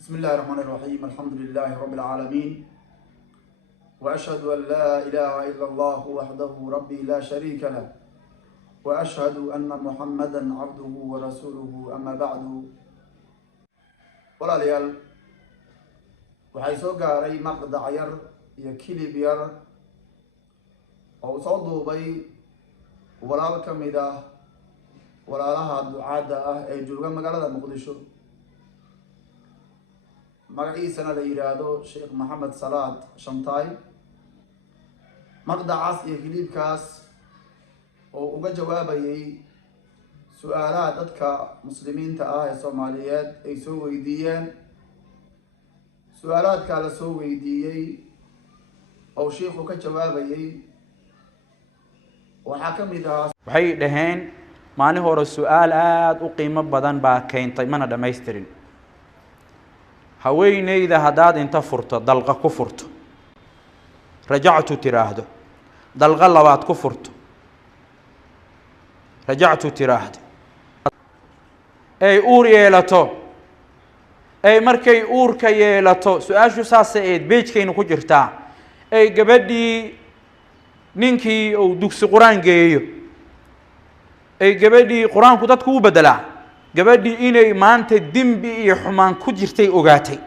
بسم الله الرحمن الرحيم الحمد لله رب العالمين وأشهد أن لا إله إلا الله وحده ربي لا شريك له وأشهد أن محمدا عبده ورسوله أما بعد ولا ليال وحيث قاري مقطع ير يكلي بير أو صدوا بي ولا كمده ولا لها دعاء أي جوجا مقالة مقدشو magaciisana la yiraahdo Sheikh Maxamed Salaad Shamtaay maqdacaas iyo hilibkaas oo uga jawaabayay su'aalaha dadka muslimiinta ah ee Soomaaliyeed ay soo weydiiyeen su'aalaadka la soo weydiiyay oo sheekhu ka jawaabayay waxa kamid ah waxay dhaheen maalin hore su'aal aad u qiimo badan baa keentay mana dhameystirin haweeneyda hadaad inta furto dalqa ku furto rajactu tiraahdo dalqa labaad ku furto rajactu tiraahdo ay uur yeelato ay markay uurka yeelato su'aashu saaseed beejkayna ku jirtaa ay gabadhii ninkii uu dugsi quraan geeyo ay gabadhii quraanku dadku u bedelaa gabadhii inay maanta dimbi iyo xumaan ku jirtay ogaatay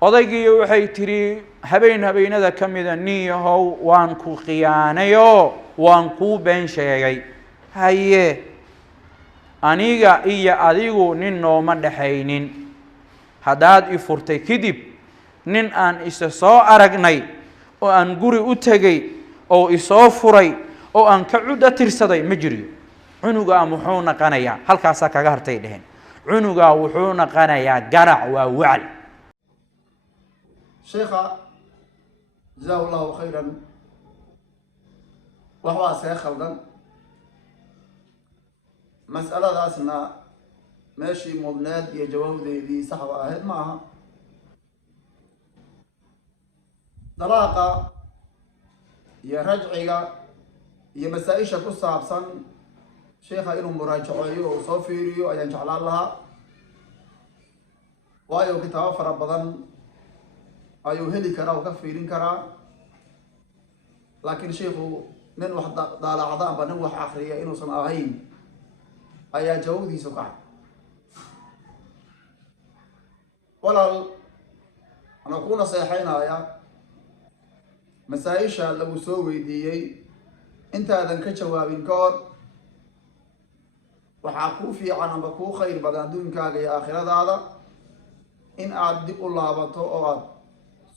odaygii waxay tiri habeenada kamida niyahow waan ku khiyaanayo waan ku been sheegay haye aniga iyo adigu nin nooma dhaxaynin hadaad i furtay kadib nin aan isa soo aragnay oo aan guri u tagay oo isoo furay oo aan ka cud tirsaday ma jiro cunuga muxuu naqanayaa halkaas kaga hartay dheheen cunuga wuxuu naqanayaa garac waa wacal sheekha jazakallahu khayran waxa sax khaldan mas'aladaasna meeshii mudnaad iyo jawaabdeedii sax ah ahayd ma aha dalaaqa iyo rajciga iyo masaa'isha ku saabsan sheekha inuu muraajaceeyo oo soo fiiriyo ayaan jeclaan lahaa waayo kitaabo fara badan ayuu heli karaa oo ka fiirin karaa laakiin sheekhu nin wax daalacda amba nin wax akhriya inuusan ahayn ayaa jawaabdiisu kacay walaal ana ku naseexaynaya masaa'isha lagu soo weydiiyey intaadan ka jawaabin ka hor waxaa kuu fiican amba kuu khayr badan adduunkaaga iyo aakhiradaada in aad dib u laabato oo aad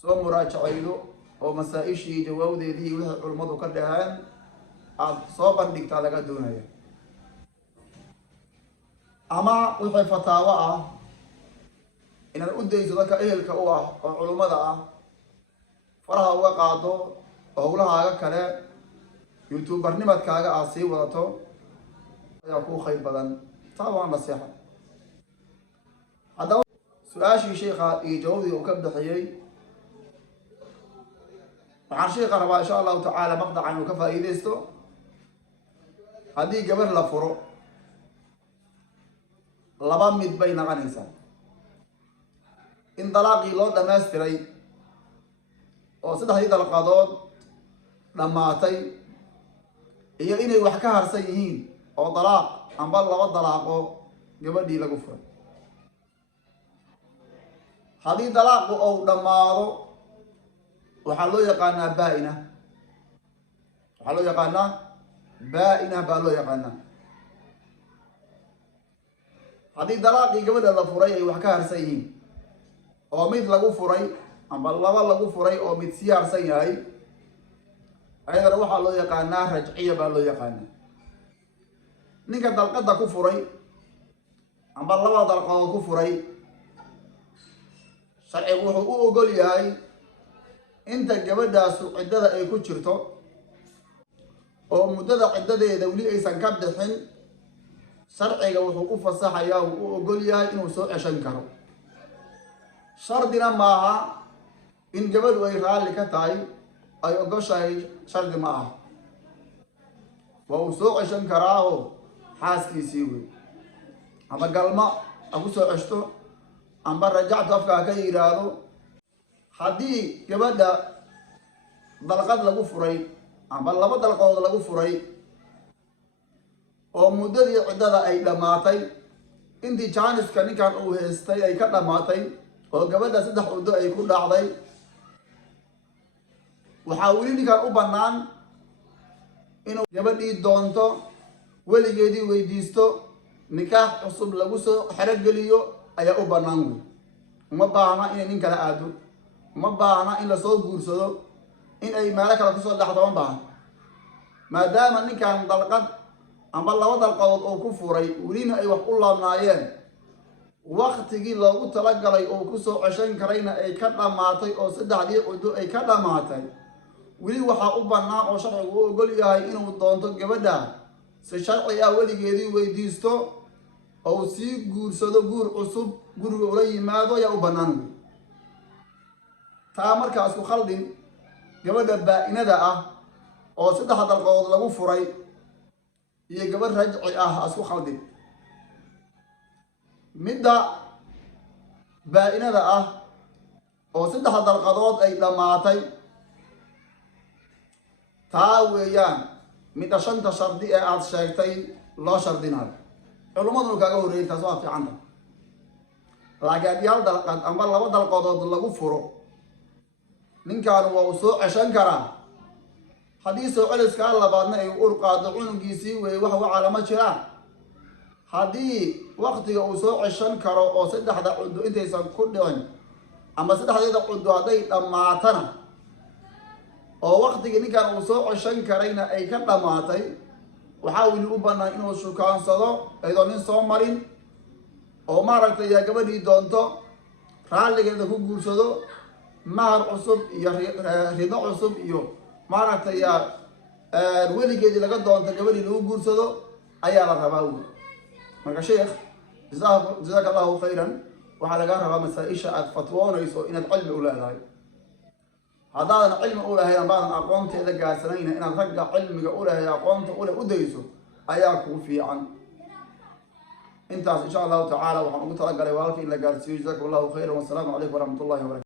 soo muraajacaydo oo masaa'ishii jawaabdeedii wixii culimmadu ka dhaheen aad soo bandhigtaa laga doonaya ama wixii fataawo ah inaad u dayso dadka ehelka u ah oo culimmada ah faraha uga qaado howlahaaga kale youtubernimadkaaga aad sii wadato ayaa ku khayr badan taawaan nasiixa haddaba su-aashii sheekha iyo jawaabdii uu ka bixiyey waxaan sheekha rabaa insha allahu tacaala maqdaca inuu ka faa'iidaysto haddii gabar la furo laba mid bay naqanaysaa in dalaaqii loo dhammaystiray oo saddexdii dalqadood dhammaatay iyo inay wax ka harsan yihiin oo dalaaq amba laba dalaaqo gabadhii lagu furay haddii dalaaqu uu dhammaado waxaa loo yaqaanaa baa-ina waxaa loo yaqaanaa baa-ina baa loo yaqaanaa haddii dalaaqii gabadha la furay ay wax ka harsan yihiin oo mid lagu furay amba laba lagu furay oo mid sii harsan yahay ayadana waxaa loo yaqaanaa rajciya baa loo yaqaanaa ninka dalqada ku furay amba laba dalqadood ku furay sharcigu wuxuu u ogol yahay inta gabadhaasu ciddada ay ku jirto oo muddada ciddadeeda weli aysan ka bixin sharciga wuxuu u fasaxayaa uu u ogol yahay inuu soo ceshan karo shardina maaha in gabadhu ay raalli ka tahay ay ogoshahay shardi ma aha waa uu soo ceshan karaa oo xaaskiisii wey ama galma ha ku soo ceshto amba rajactu afkaa ka yidhaahdo haddii gabadha dalqad lagu furay amba laba dalqadood lagu furay oo muddadii ciddada ay dhammaatay intii jaaniska ninkan uu haystay ay ka dhammaatay oo gabadha 3 cuddo ay ku dhacday waxaa weli ninkan u bannaan inuu gabadhii doonto weligeedii weydiisto nikaax cusub lagu soo xerogeliyo ayaa u bannaan wey uma baahna inay nin kala aado uma baahna in lasoo guursado in ay meelo kale kusoo dhaxdo uma baahna maadaama ninkan dalqad amba laba dalqadood oo ku furay welina ay wax u laabnaayeen waqtigii loogu talagalay oo ku soo ceshan karayna ay ka dhammaatay oo 3dii cuddo ay ka dhammaatay weli waxaa u bannaan oo sharcigu u ogol yahay inuu doonto gabadha si sharci ah weligeedii weydiisto oo sii guursado guur cusub guriga ula yimaado ayaa u bannaan wey taa markaa isku khaldin gabadha baa-inada ah oo 3 dalqadood lagu furay iyo gabadh rajci ah isku khaldin midda baa-inada ah oo 3 dalqadood ay dhammaatay taa weeyaan midda 5 shardi ee aad sheegtay loo shardinayo culummaduna kaaga horreeyay taas waa fiicanta laakiin haddii hal dalqad amba 2 dalqadood lagu furo ninkan waa uu soo ceshan karaa haddii soo celiskaa labaadna ay ur qaado cunugiisii weeye wax wacalama jiraan haddii waqtiga uu soo ceshan karo oo 3 cuddo intaysan ku dhicin ama 3deeda cuddo hadday dhammaatana oo waqtigii ninkan uu soo ceshan karayna ay ka dhammaatay waxaa weli u bannaan inuu shukaansado iyadoo nin soo marin oo maaragtay gabadhii doonto raalligeeda ku guursado mahar cusub iyo rido cusub iyo maaragtay weligeedii laga doonto gabadhii lagu guursado ayaa la rabaa wey marka sheekh jazaaka allahu khayran waxaa lagaa rabaa masaa-isha aad fatwoonayso inaad cilmi u leedahay haddaadan cilmi u lahayn ambaadan aqoonteeda gaarsanayna inaad ragga cilmiga u lehay aqoonta ule u dayso ayaa kuu fiican intaas insha allahu tacaala waxaan ugu talagalay walaalka in la gaarsiiyo jazakum allahu khayran wasalaamu calaykum waraxmat ullahi wabarakatu